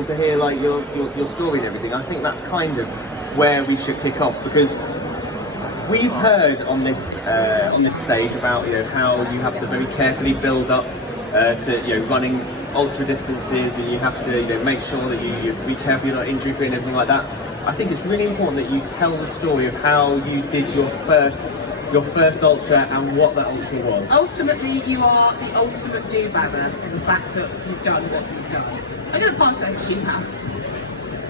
wonderful to hear like your story and everything. I think that's kind of where we should kick off, because we've heard on this stage about how you have to very carefully build up to running ultra distances, and you have to make sure that you be careful you're not injury free and everything like that. I think it's really important that you tell the story of how you did your first ultra and what that ultra was. Ultimately, you are the ultimate do-bagger in the fact that you've done what you've done. I'm going to pass over to you now.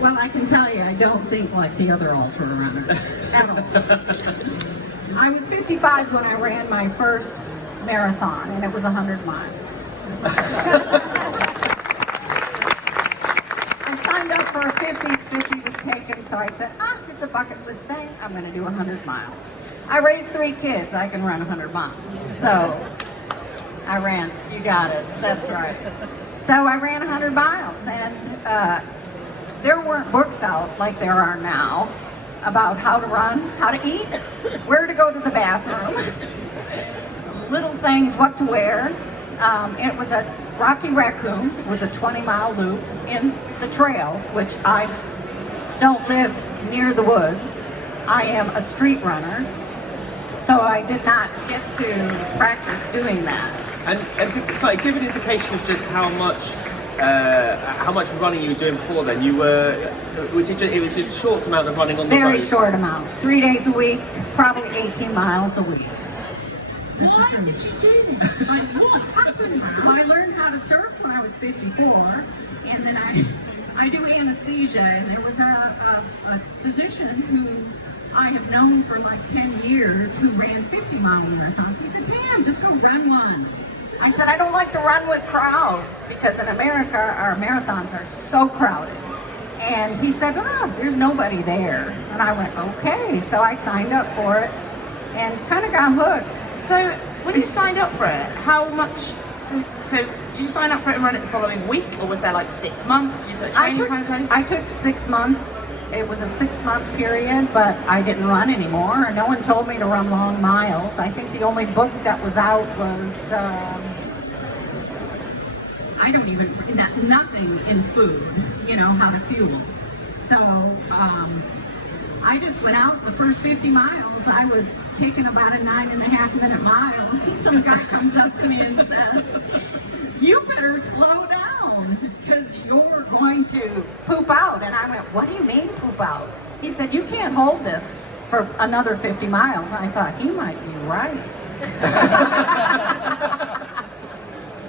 Well, I can tell you, I don't think like the other ultra runners at all. I was 55 when I ran my first marathon, and it was 100 miles. I signed up for a 50, 50 was taken, so I said, it's a bucket list thing, I'm going to do 100 miles. I raised 3 kids, I can run 100 miles. So I ran, you got it, that's right. So I ran 100 miles, and there weren't books out like there are now about how to run, how to eat, where to go to the bathroom, little things, what to wear. It was at Rocky Raccoon. It was a 20-mile loop in the trails, which I don't live near the woods. I am a street runner, so I did not get to practice doing that. And to like, give an indication of just how much running you were doing before then. It was just short amount of running on the road? Very short amounts. 3 days a week, probably 18 miles a week. Why did you do this? Like, what happened? Well, I learned how to surf when I was 54, and then I do anesthesia, and there was a physician who I have known for like 10 years who ran 50-mile marathons. He said, Pam, just go run one. I said, I don't like to run with crowds, because in America, our marathons are so crowded. And he said, there's nobody there. And I went, okay. So I signed up for it and kind of got hooked. So when you signed up for it, how much, so did you sign up for it and run it the following week, or was there like 6 months? Did you put a training plan in place? I took 6 months. It was a 6-month period, but I didn't run anymore. No one told me to run long miles. I think the only book that was out was, nothing in food, how to fuel. So I just went out the first 50 miles. I was taking about a 9.5-minute mile. Some guy comes up to me and says, you better slow down because you're going to poop out. And I went, what do you mean poop out? He said, you can't hold this for another 50 miles. I thought, he might be right.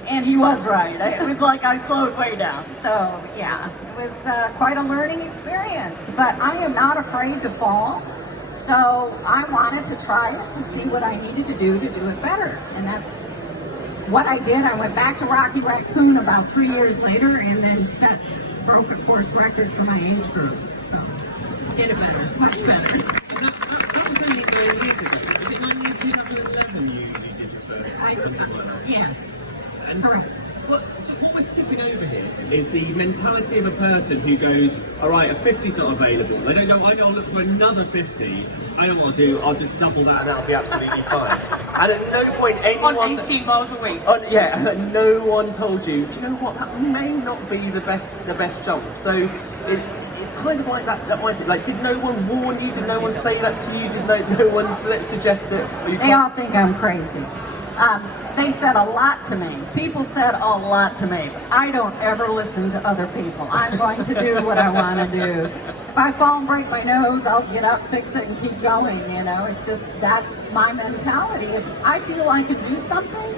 And he was right. It was like I slowed way down. So yeah, it was quite a learning experience. But I am not afraid to fall. So I wanted to try it to see what I needed to do it better. And that's what I did. I went back to Rocky Raccoon about 3 years later, and then broke a course record for my age group. So did it better, much better. That was only 9 years ago. Was it 9 years, 2011 you did your first? Yes. And so what we're skipping over here is the mentality of a person who goes, all right, a 50's not available. They don't go, I go look for another 50. I don't want to do, I'll just double that and that'll be absolutely fine. And at no point anyone... On 18 miles a week. And no one told you, do you know what, that may not be the best jump. So it's kind of like that mindset. Like, did no one warn you? Did no one say that to you? Did no one suggest that? They all think I'm crazy. They said a lot to me. People said a lot to me. I don't ever listen to other people. I'm going to do what I want to do. If I fall and break my nose, I'll get up, fix it, and keep going, It's just, that's my mentality. If I feel I can do something,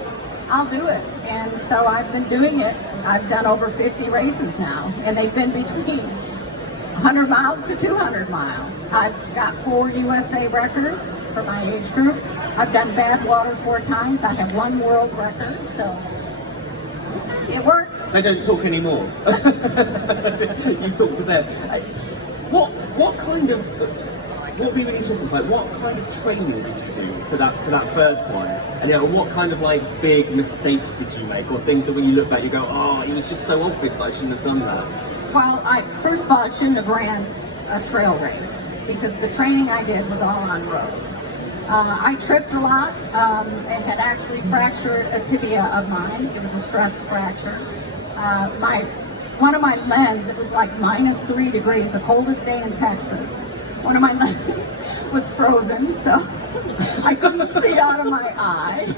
I'll do it. And so I've been doing it. I've done over 50 races now, and they've been between 100 miles to 200 miles. I've got 4 USA records for my age group. I've done Badwater 4 times. I have 1 world record, so it works. They don't talk anymore. You talk to them. What kind of, what would be really interesting, like what kind of training did you do for that first one? And what kind of like big mistakes did you make, or things that when you look back you go, oh, it was just so obvious that I shouldn't have done that? Well, first of all, I shouldn't have ran a trail race because the training I did was all on road. I tripped a lot and had actually fractured a tibia of mine. It was a stress fracture. My one of my lens, it was like -3 degrees, the coldest day in Texas. One of my lenses was frozen, so I couldn't see out of my eye.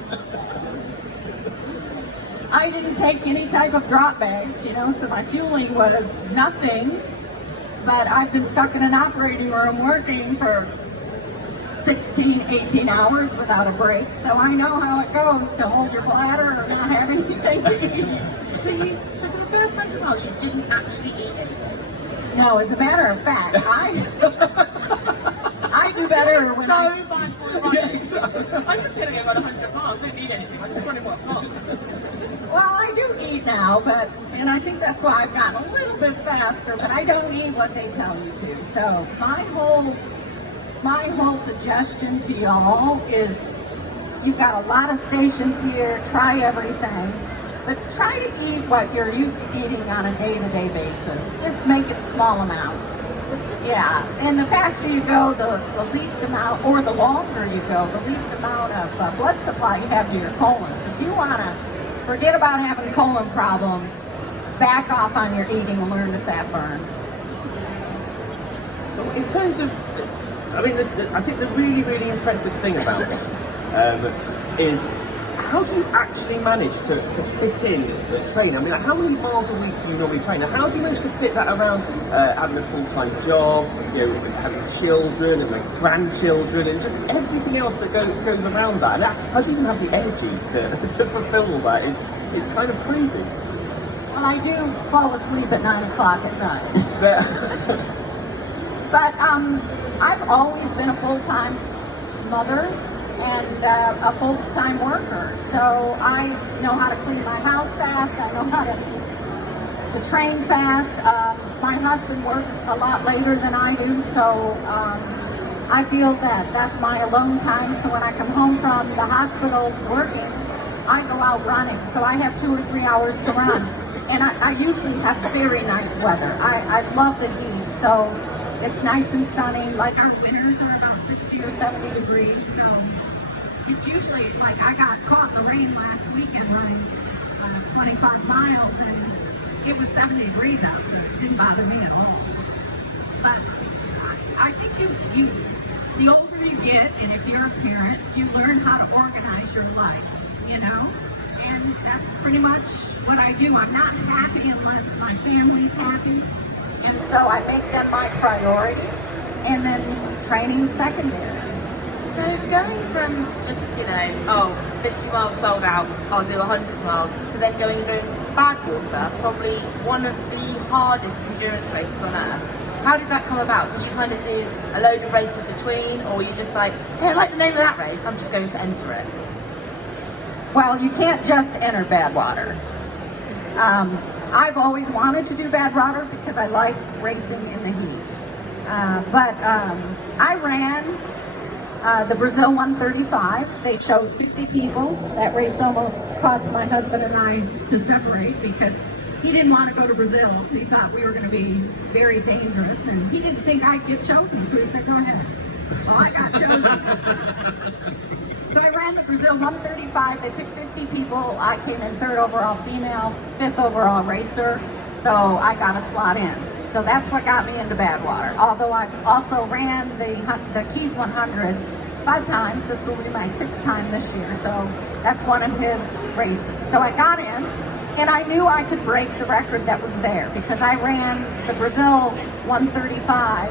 I didn't take any type of drop bags, you know, so my fueling was nothing. But I've been stuck in an operating room working for 16, 18 hours without a break, so I know how it goes to hold your bladder or not have anything to eat. So for the first 100 miles, you didn't actually eat anything? No, as a matter of fact, I do better when So bad for running. Yeah, exactly. I'm just going to go run 100 miles, don't need anything, I'm just running what I've got. Well, I do eat now, and I think that's why I've gotten a little bit faster, but I don't eat what they tell you to. So my whole suggestion to y'all is, you've got a lot of stations here, try everything, but try to eat what you're used to eating on a day-to-day basis. Just make it small amounts. Yeah, and the faster you go, the least amount, or the longer you go, the least amount of blood supply you have to your colon. So if you want to forget about having colon problems, back off on your eating and learn to fat burn. In terms of, I mean, I think the really, really impressive thing about this is how do you actually manage to fit in the training? I mean, like, how many miles a week do you normally train? And how do you manage to fit that around having a full-time job, you know, having children and like grandchildren and just everything else that goes around that? And how do you even have the energy to fulfill all that? It's kind of crazy. Well, I do fall asleep at 9 o'clock at night. But I've always been a full-time mother and a full-time worker, so I know how to clean my house fast, I know how to train fast. My husband works a lot later than I do, so I feel that that's my alone time. So when I come home from the hospital working, I go out running, so I have 2 or 3 hours to run. And I usually have very nice weather. I love the heat, so it's nice and sunny. Like our winters are about 60 or 70 degrees, so it's usually like I got caught in the rain last weekend running 25 miles, and it was 70 degrees out, so it didn't bother me at all. But I think the older you get, and if you're a parent, you learn how to organize your life, you know? And that's pretty much what I do. I'm not happy unless my family's happy. And so I make them my priority, and then training secondary. So going from just, 50 miles sold out, I'll do 100 miles, to then going and doing Badwater, probably one of the hardest endurance races on earth. How did that come about? Did you kind of do a load of races between, or were you just like, hey, I like the name of that race, I'm just going to enter it? Well, you can't just enter Badwater. I've always wanted to do Badwater because I like racing in the heat. But I ran the Brazil 135. They chose 50 people. That race almost caused my husband and I to separate because he didn't want to go to Brazil. He thought we were going to be very dangerous, and he didn't think I'd get chosen, so he said, go ahead. Well, I got chosen. So I ran the Brazil 135. They picked 50 people. I came in 3rd overall female, 5th overall racer, so I got a slot in. So that's what got me into Badwater. Although I also ran the Keys 100 5 times. This will be my 6th time this year, so that's one of his races. So I got in, and I knew I could break the record that was there because I ran the Brazil 135,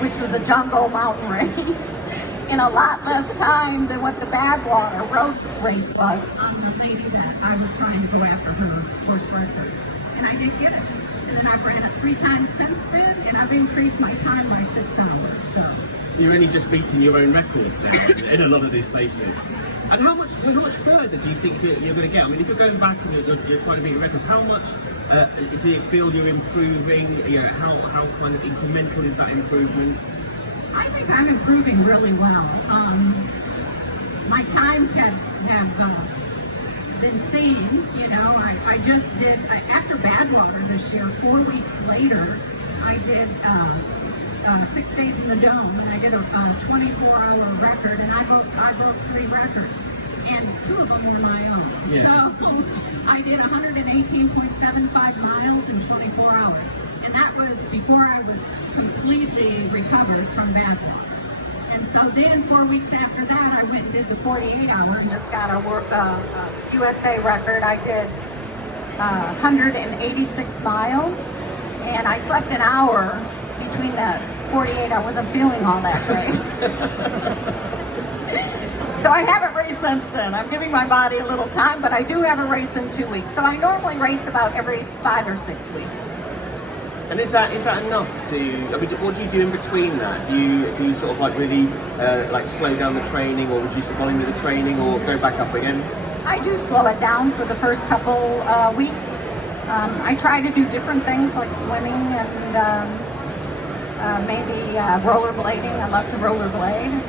which was a jungle mountain race, in a lot less time than what the Badwater road race was on the lady that I was trying to go after her course record. And I did get it. And then I've ran it 3 times since then, and I've increased my time by 6 hours. So you're only just beating your own records now in a lot of these places. And how much further do you think you're going to get? I mean, if you're going back and you're trying to beat records, how much do you feel you're improving? You know, how kind of incremental is that improvement? I think I'm improving really well. My times have been seen, you know. I just did, after Badwater this year, 4 weeks later, I did 6 days in the Dome, and I did a 24-hour record, and I broke 3 records. and 2 of them were my own. Yeah. So I did 118.75 miles in 24 hours. And that was before I was completely recovered from bad walk. And so then 4 weeks after that, I went and did the 48-hour and just got a USA record. I did 186 miles, and I slept an hour between the 48. I wasn't feeling all that great. So I haven't raced since then. I'm giving my body a little time, but I do have a race in 2 weeks. So I normally race about every 5 or 6 weeks. And is that enough to? I mean, what do you do in between that? Do you sort of like really like slow down the training, or reduce the volume of the training, or go back up again? I do slow it down for the first couple weeks. I try to do different things like swimming and maybe rollerblading. I love to rollerblade.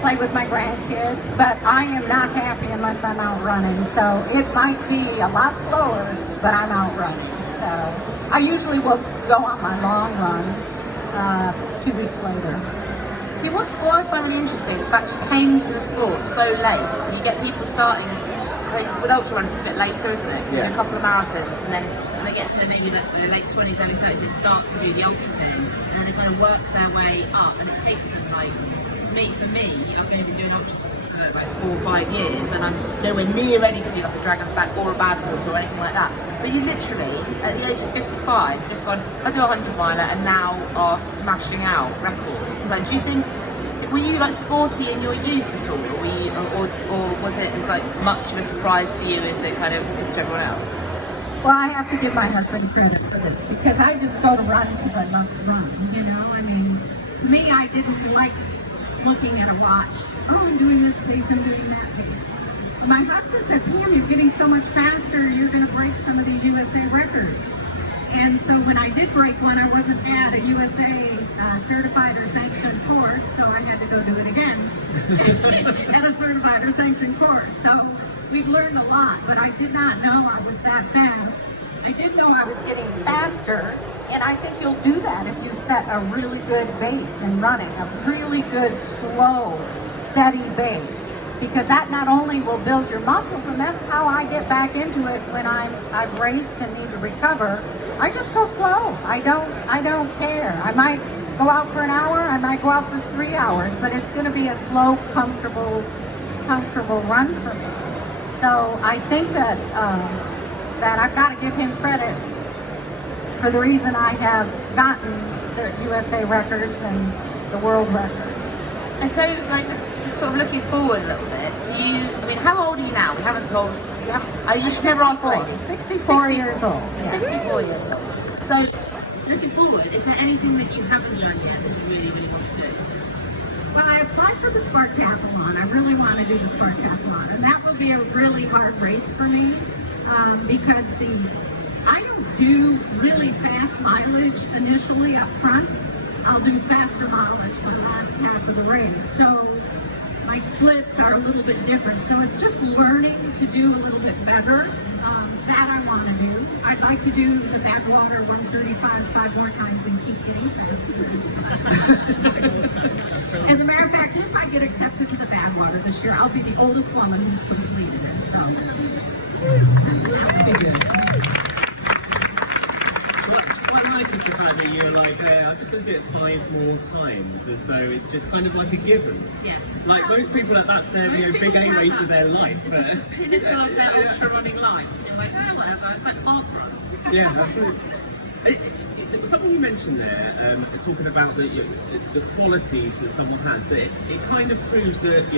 Play with my grandkids, but I am not happy unless I'm out running. So it might be a lot slower, but I'm out running. So I usually will go on my long run 2 weeks later. See, what I find really interesting is the fact you came to the sport so late. And you get people starting, like, with ultra runs, it's a bit later, isn't it? 'Cause they do a couple of marathons, and then when they get to maybe the late 20s, early 30s, they start to do the ultra thing, and then they kind of work their way up, and it takes them like. For me, I've only been doing ultras for like 4 or 5 years, and I'm nowhere near ready to do like a Dragon's Back or a bad water or anything like that. But you literally, at the age of 55, just gone, I do a 100-miler, and now are smashing out records. Like, do you think, were you like sporty in your youth at all, or was it as like much of a surprise to you as it kind of is to everyone else? Well, I have to give my husband credit for this because I just go to run because I love to run. You know, I mean, to me, I didn't like looking at a watch. Oh, I'm doing this pace, I'm doing that pace. My husband said, Pam, you're getting so much faster, you're going to break some of these USA records. And so when I did break one, I wasn't at a USA certified or sanctioned course, so I had to go do it again at a certified or sanctioned course. So we've learned a lot, but I did not know I was that fast. I did know I was getting faster, and I think you'll do that if you set a really good base in running, a really good, slow, steady base, because that not only will build your muscles, and that's how I get back into it when I've raced and need to recover. I just go slow. I don't care. I might go out for an hour, I might go out for 3 hours, but it's going to be a slow, comfortable run for me. So I think that I've got to give him credit for the reason I have gotten the USA records and the world record. And so, like, sort of looking forward a little bit, how old are you now? We haven't told, you should never ask the ladies. 64 years old. Yeah. 64 years old. So, looking forward, is there anything that you haven't done yet that you really, really want to do? Well, I applied for the Spartathlon. I really want to do the Spartathlon, and that will be a really hard race for me because I don't do really fast mileage initially up front. I'll do faster mileage for the last half of the race. So my splits are a little bit different. So it's just learning to do a little bit better. That I want to do. I'd like to do the Badwater 135 5 more times and keep getting faster. As a matter of fact, if I get accepted to the Badwater this year, I'll be the oldest woman who's completed it. So that'll be good. What I like is the fact that you're like, I'm just going to do it 5 more times, as though it's just kind of like a given. Yeah. Like most people, that's their big A race of their life. Pinnacle of their ultra running life. They're like, oh, whatever, it's like park run. Yeah, that's it. Something you mentioned there, talking about the qualities that someone has, that it kind of proves that,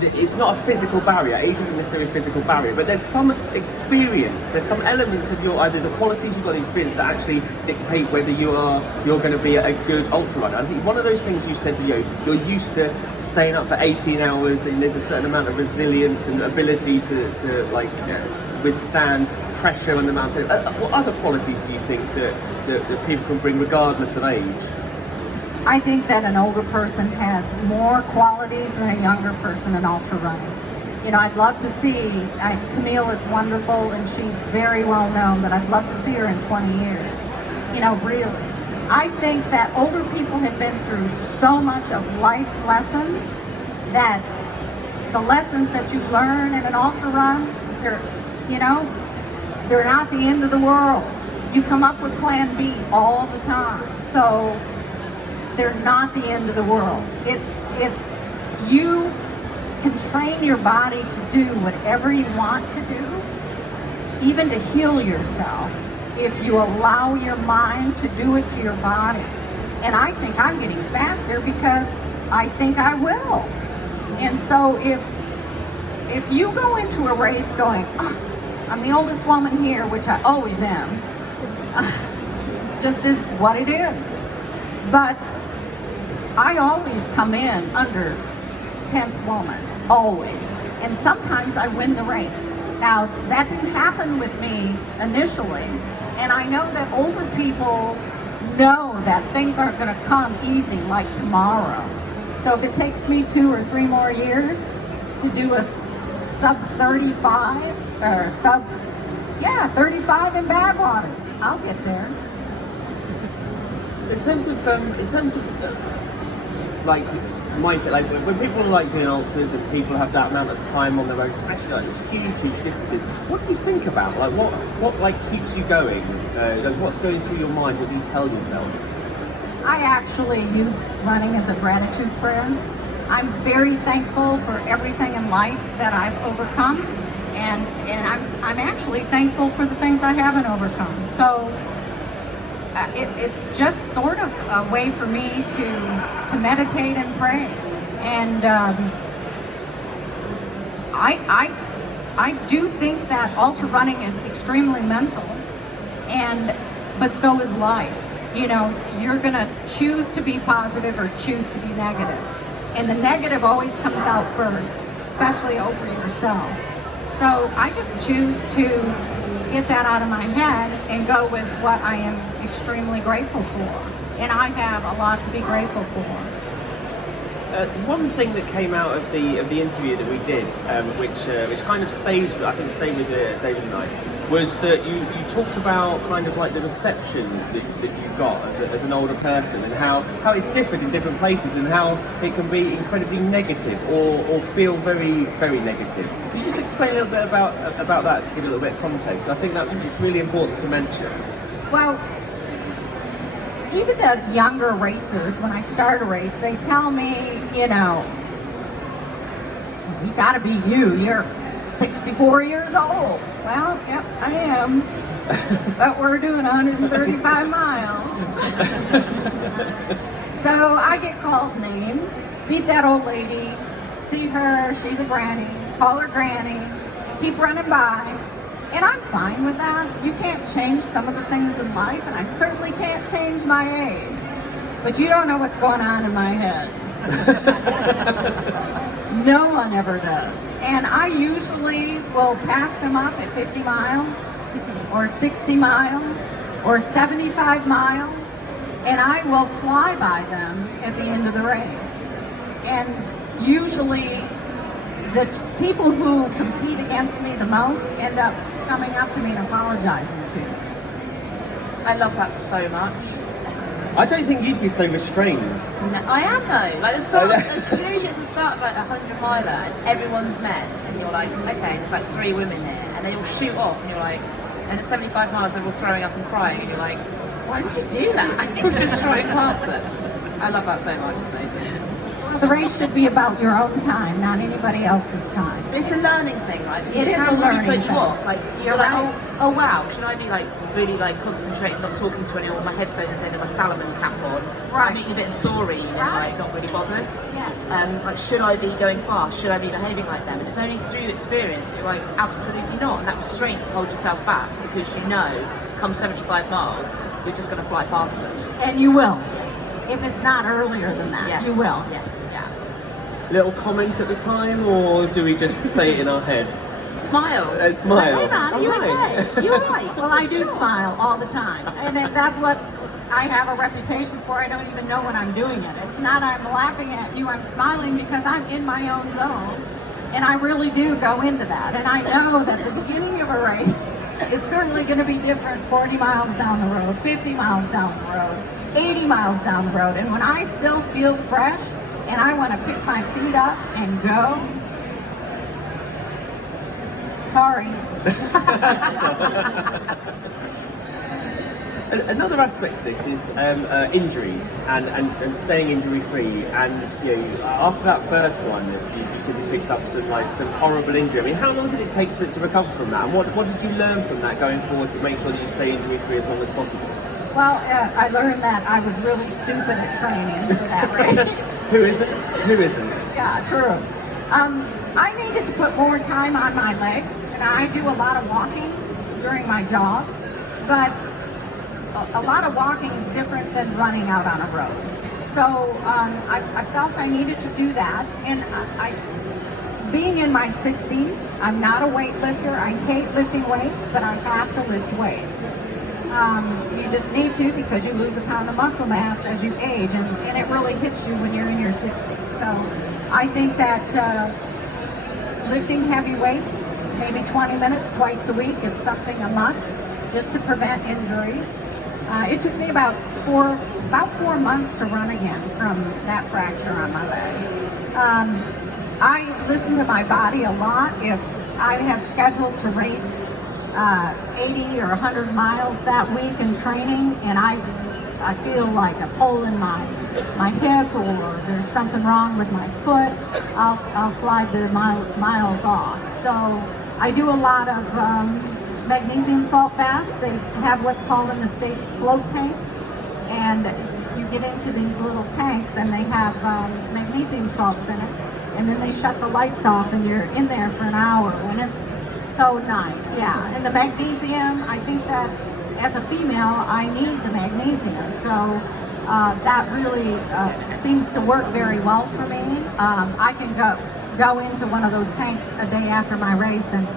that it's not a physical barrier. Age isn't necessarily a physical barrier, but there's some experience, there's some elements of either the qualities you've got, the experience that actually dictate whether you're going to be a good ultra runner. I think one of those things you said, you're used to staying up for 18 hours, and there's a certain amount of resilience and ability to withstand pressure on the mountain. What other qualities do you think that people can bring regardless of age? I think that an older person has more qualities than a younger person in ultra running. I'd love to see, Camille is wonderful and she's very well known, but I'd love to see her in 20 years. Really. I think that older people have been through so much of life lessons that the lessons that you learn in an ultra run, they're not the end of the world. You come up with plan B all the time. So they're not the end of the world. It's you can train your body to do whatever you want to do, even to heal yourself, if you allow your mind to do it to your body. And I think I'm getting faster because I think I will. And so if you go into a race going, I'm the oldest woman here, which I always am, just is what it is. But I always come in under 10th woman, always. And sometimes I win the race. Now, that didn't happen with me initially. And I know that older people know that things aren't going to come easy like tomorrow. So if it takes me 2 or 3 more years to do a sub 35 or 35 in Badwater, I'll get there. In terms of like mindset, like when people are like doing ultras and people have that amount of time on the road, especially like these huge distances, what do you think about? Like what like keeps you going? Like what's going through your mind? What do you tell yourself? I actually use running as a gratitude prayer. I'm very thankful for everything in life that I've overcome, and I'm actually thankful for the things I haven't overcome. So it's just sort of a way for me to meditate and pray. And I do think that ultra running is extremely mental, but so is life. You're gonna choose to be positive or choose to be negative. And the negative always comes out first, especially over yourself. So I just choose to get that out of my head and go with what I am extremely grateful for. And I have a lot to be grateful for. One thing that came out of the interview that we did, which kind of stayed with David and I, was that you talked about kind of like the reception that you got as an older person, and how it's different in different places, and how it can be incredibly negative or feel very, very negative. Can you just explain a little bit about that to give a little bit of context? I think it's really important to mention. Well, even the younger racers, when I start a race, they tell me, you gotta be you're 64 years old. Well, yep, I am. But we're doing 135 miles. So I get called names. Meet that old lady, see her, she's a granny, call her granny, keep running by. And I'm fine with that. You can't change some of the things in life, and I certainly can't change my age. But you don't know what's going on in my head. No one ever does. And I usually will pass them up at 50 miles, or 60 miles, or 75 miles, and I will fly by them at the end of the race. And usually the people who compete against me the most end up coming up to me and apologizing to me. I love that so much. I don't think you'd be so restrained. No, I am though. Like the start, you get to the start of like a 100-miler and everyone's men, and you're like, okay, there's like 3 women here, and they all shoot off, and you're like, and at 75 miles they're all throwing up and crying, and you're like, why did you do that? You're just driving past them. I love that so much, it's amazing. The race should be about your own time, not anybody else's time. It's a learning thing, right? Because It is can a really learning put you thing. off. Like you're You're like, right. oh wow, should I be like really like concentrating, not talking to anyone, my headphones in and my Salomon cap on? Right. I'm being a bit sorry and Right. like not really bothered. Yes. Like should I be going fast? Should I be behaving like them? And it's only through experience that you're like, absolutely not. And that restraint to hold yourself back because you know, come 75 miles, you're just going to fly past them. And you will. If it's not earlier than that, Yeah. you will. Yeah. Little comment at the time, or do we just say it in our head? Smile. Smile. Hang on, you're right. You're right. Well, I do smile all the time, and that's what I have a reputation for. I don't even know when I'm doing it. It's not I'm laughing at you. I'm smiling because I'm in my own zone, and I really do go into that. And I know that the beginning of a race is certainly going to be different 40 miles down the road, 50 miles down the road, 80 miles down the road. And when I still feel fresh and I want to pick my feet up and go, Sorry. Another aspect to this is injuries and staying injury free. And after that first one, you said you picked up some horrible injury. I mean, how long did it take to recover from that? And what did you learn from that going forward to make sure that you stay injury free as long as possible? Well, I learned that I was really stupid at training for that race. Who isn't? Who isn't? Yeah, true. I needed to put more time on my legs, and I do a lot of walking during my jog, but a lot of walking is different than running out on a road. So I felt I needed to do that, and being in my 60s, I'm not a weightlifter. I hate lifting weights, but I have to lift weights. You just need to, because you lose a pound of muscle mass as you age, and it really hits you when you're in your 60s. So I think that lifting heavy weights, maybe 20 minutes twice a week, is something a must, just to prevent injuries. It took me about 4 months to run again from that fracture on my leg. I listen to my body a lot. If I have scheduled to race 80 or 100 miles that week in training, and I feel like a pull in my hip, or there's something wrong with my foot, I'll slide the miles off. So I do a lot of magnesium salt baths. They have what's called in the States float tanks, and you get into these little tanks and they have magnesium salts in it, and then they shut the lights off and you're in there for an hour, and it's so nice. Yeah, and the magnesium, I think that as a female I need the magnesium, so that really seems to work very well for me. I can go into one of those tanks a day after my race and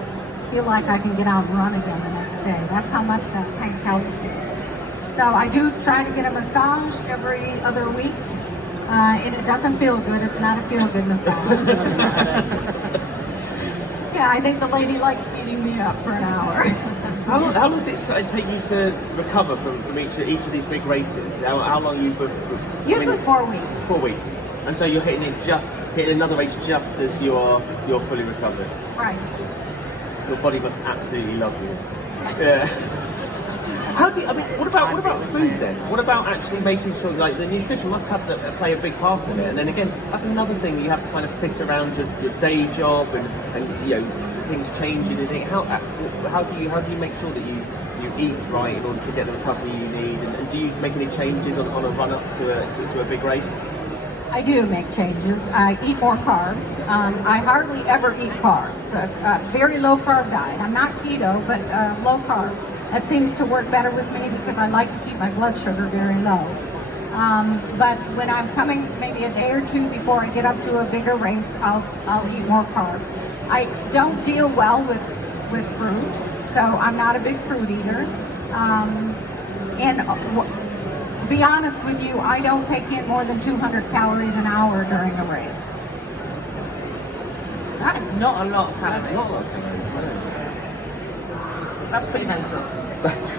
feel like I can get out and run again the next day. That's how much that tank helps me. So I do try to get a massage every other week, and it doesn't feel good. It's not a feel-good massage. Yeah, I think the lady likes beating me up for an hour. How long does it take you to recover from each of these big races? How long you? Usually 4 weeks. 4 weeks. And so you're hitting another race just as you're fully recovered. Right. Your body must absolutely love you. Yeah. What about food then? What about actually making sure, like, the nutrition must have to play a big part in it? And then again, that's another thing you have to kind of fit around your day job and things changing and things. How do you make sure that you eat right in order to get the recovery you need? And do you make any changes on a run up to a big race? I do make changes. I eat more carbs. I hardly ever eat carbs. A very low carb diet. I'm not keto, but low carb. That seems to work better with me because I like to keep my blood sugar very low. But when I'm coming maybe a day or two before I get up to a bigger race, I'll eat more carbs. I don't deal well with fruit, so I'm not a big fruit eater. To be honest with you, I don't take in more than 200 calories an hour during a race. That is not a lot of calories. That's not a lot of calories, no. That's pretty mental.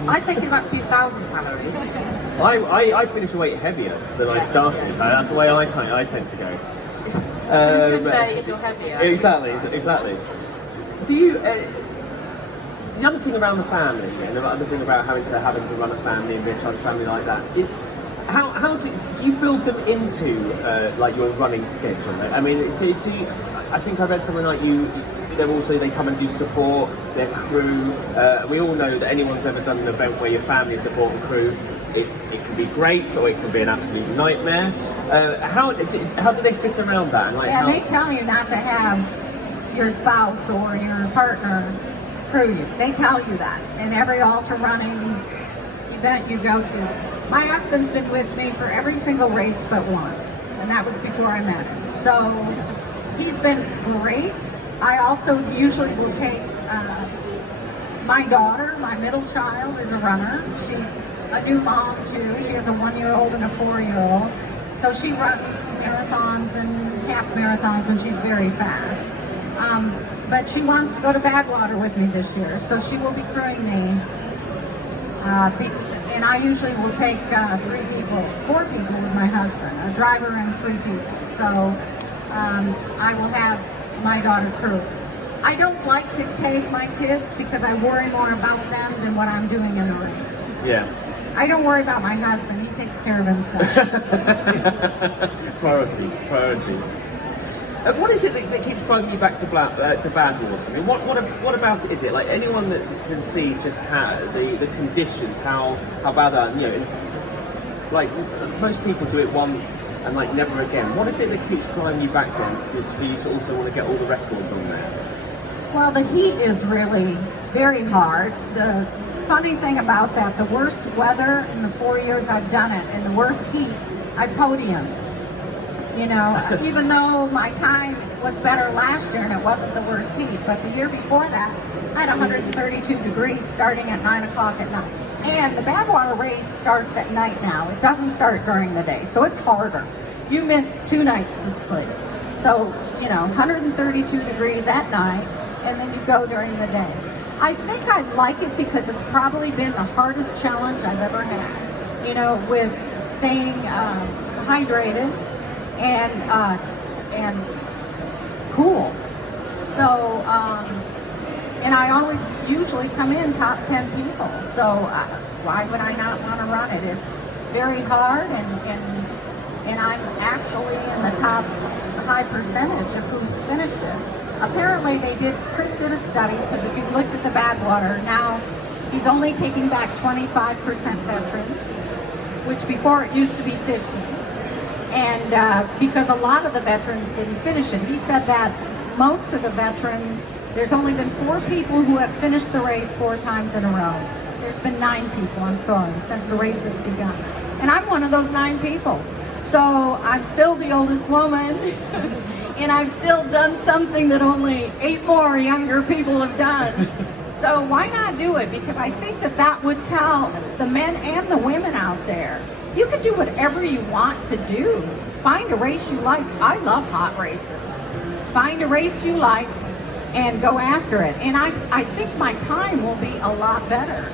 I take in about 2,000 calories. I finish a weight heavier than I started. That's the way I tend to go. It's a good day if you're heavier. Exactly. Do you? The other thing around the family, and the other thing about having to run a family and be a charge family like that, is how do you build them into like your running schedule? I mean, do you? I think I read something like they come and do support their crew. We all know that anyone's ever done an event where your family support and crew, it can be great or it can be an absolute nightmare. How do they fit around that? And they tell you not to have your spouse or your partner crew you. They tell you that in every ultra running event you go to. My husband's been with me for every single race but one, and that was before I met him. So he's been great. I also usually will take my daughter, my middle child is a runner. She's a new mom too. She has a 1-year-old and a 4-year-old. So she runs marathons and half marathons, and she's very fast. But she wants to go to Badwater with me this year, so she will be crewing me. And I usually will take 4 people with my husband, a driver and 3 people. So I will have my daughter crew. I don't like to take my kids because I worry more about them than what I'm doing in the race. Yeah. I don't worry about my husband. He takes care of himself. Priorities. What is it that keeps driving you back to Badwater? I mean, what about it is it? Like anyone that can see just how the conditions, how bad they are, you know, like most people do it once and like never again. What is it that keeps driving you back then for you to also want to get all the records on there? Well, the heat is really very hard. The funny thing about that, the worst weather in the 4 years I've done it, and the worst heat, I podiumed. You know, even though my time was better last year and it wasn't the worst heat, but the year before that, I had 132 degrees starting at 9 o'clock at night. And the Badwater race starts at night now. It doesn't start during the day, so it's harder. You miss 2 nights of sleep. So, you know, 132 degrees at night, and then you go during the day. I think I like it because it's probably been the hardest challenge I've ever had. You know, with staying hydrated and cool. So, and I always usually come in top 10 people. So why would I not want to run it? It's very hard, and I'm actually in the top high percentage of who's finished it. Apparently Chris did a study, because if you've looked at the Badwater, now he's only taking back 25% veterans, which before it used to be 50. And because a lot of the veterans didn't finish it. He said that most of the veterans, there's only been 4 people who have finished the race 4 times in a row. There's been 9 people, I'm sorry, since the race has begun. And I'm one of those 9 people. So I'm still the oldest woman, and I've still done something that only 8 more younger people have done. So why not do it? Because I think that would tell the men and the women out there, you can do whatever you want to do. Find a race you like. I love hot races. Find a race you like and go after it. And I think my time will be a lot better.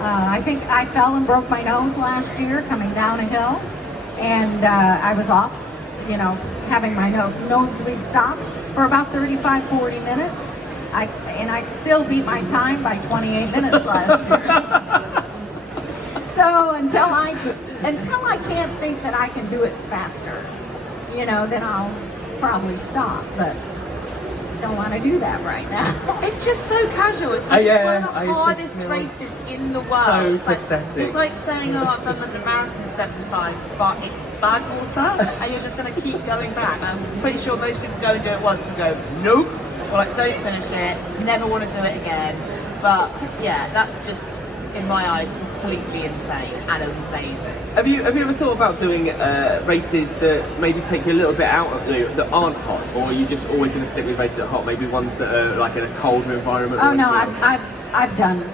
I think I fell and broke my nose last year coming down a hill, and I was off, you know, having my nosebleed stop for about 35, 40 minutes. And I still beat my time by 28 minutes last year. So until I can't think that I can do it faster, you know, then I'll probably stop. But don't want to do that right now. It's just so casual. It's like yeah, it's one of the hardest races in the world. So it's like, pathetic. It's like saying, oh, I've done the marathon 7 times, but it's Badwater, and you're just going to keep going back. I'm pretty sure most people go and do it once and go, nope, or like, don't finish it, never want to do it again. But yeah, that's just, in my eyes, completely insane and amazing. Have you ever thought about doing races that maybe take you a little bit out of that aren't hot, or are you just always going to stick with races that are hot? Maybe ones that are like in a colder environment. Oh no, I've done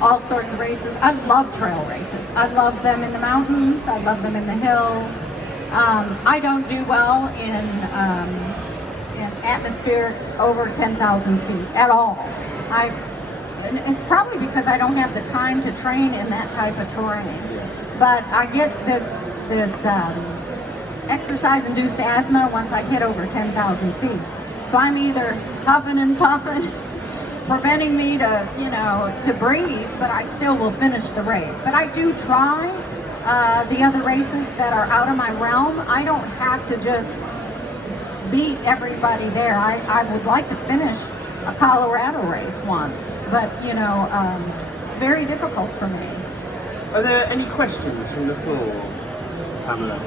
all sorts of races. I love trail races. I love them in the mountains. I love them in the hills. I don't do well in atmosphere over 10,000 feet at all. And it's probably because I don't have the time to train in that type of terrain. But I get this exercise-induced asthma once I hit over 10,000 feet. So I'm either huffing and puffing, preventing me to, you know, to breathe, but I still will finish the race. But I do try the other races that are out of my realm. I don't have to just beat everybody there. I would like to finish a Colorado race once, but you know, it's very difficult for me. Are there any questions from the floor, Pamela?